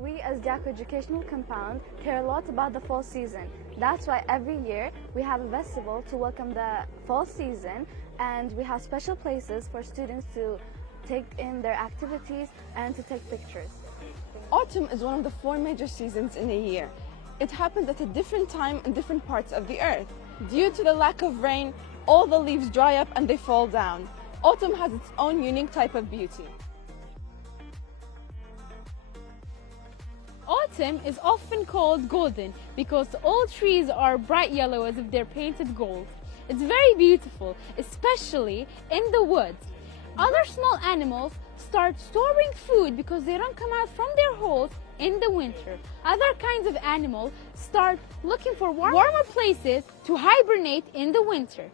We as Dyako Educational Compound care a lot about the fall season. That's why every year we have a festival to welcome the fall season, and we have special places for students to take in their activities and to take pictures. Autumn is one of the 4 major seasons in a year. It happens at a different time in different parts of the earth. Due to the lack of rain, all the leaves dry up and they fall down. Autumn has its own unique type of beauty. Autumn is often called golden because all trees are bright yellow as if they're painted gold. It's very beautiful, especially in the woods. Other small animals start storing food because they don't come out from their holes in the winter. Other kinds of animals start looking for warmer places to hibernate in the winter.